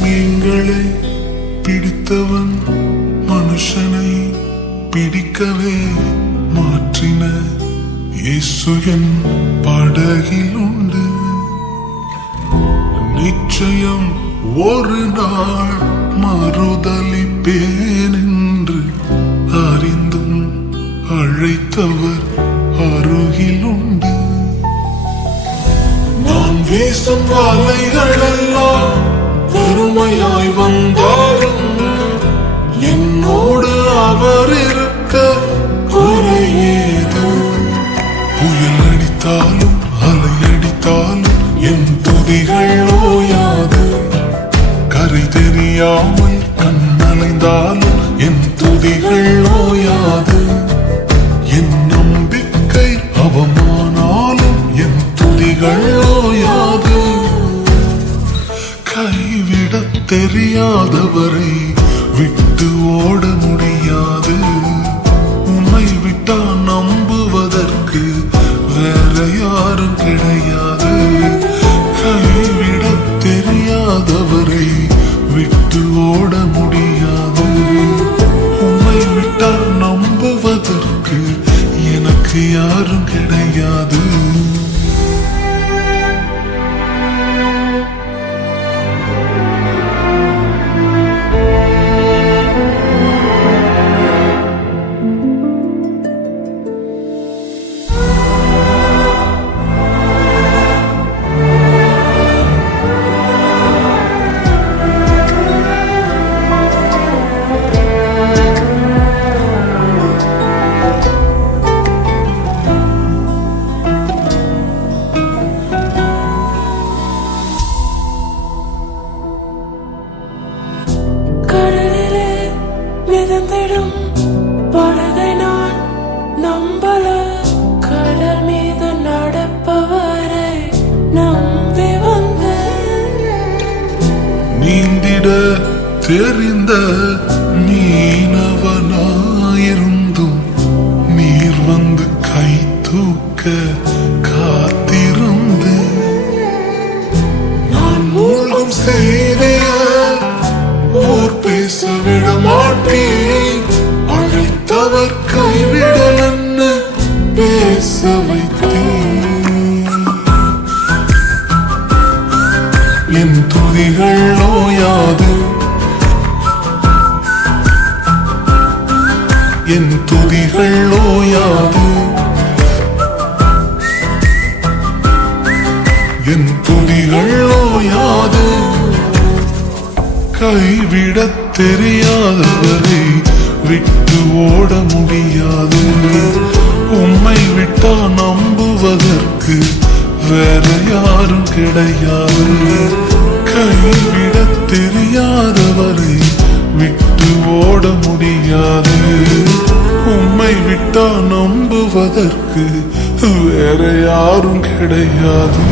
மீன்களை பிடித்தவன் மனுஷனை பிடிக்கவே மாற்றின இயேசு என் படகில் உண்டு. நிச்சயம் ஒரு நாள் மறுதலிப்பேன் என்று அறிந்தும் அழைத்தவர் அருகில் உண்டு. நான் வீசும் வலைகளெல்லாம் பெருமையாய் வந்தாலும் என்னோடு அவர் இருக்க குறையேது. புயல் அடித்தாலும் அலை அடித்தாலும் என் துதிகள் ஓயாது. கரை தெரியாமல் கண்ணலைந்தாலும் என் துதிகள் ஓயாது. என் நம்பிக்கை அவமானாலும் என் துதிகள் ஓயாது. கைவிடத் தெரியாதவரை விட்டு ஓட முடியாது. உம்மை விட்டா நம்புவதற்கு வேற யாரும் கிடையாது. கைவிடத் தெரியாதவரை விட்டு ஓட முடியாது. உம்மை விட்டா நம்புவதற்கு எனக்கு யாரும் கிடையாது. மிதந்திடும் படகை நான் நம்பல. கடல் மீது நடப்பவரை நம்பி வந்தேன். நீந்திட தெரிந்த மீனவனாயிருந்தும் நீர் வந்து கை தூக்க காத்திருந்து. நான் மூழ்கும் செய்திய ஊர் பேச விட மாட்டேன். அழைத்தவர் கைவிடலன்னு பேச வைத்தேன். என் துதிகள் ஓயாது. என் துதிகள் ஓயாது. என் துதிகள் ஓயாது. கைவிடத் தெரியாதவரை விட்டு ஓட முடியாது. உம்மை விட்டா நம்புவதற்கு வேற யாரும் கிடையாது. கைவிடத் தெரியாதவரை விட்டு ஓட முடியாது. உம்மை விட்டா நம்புவதற்கு வேற யாரும் கிடையாது.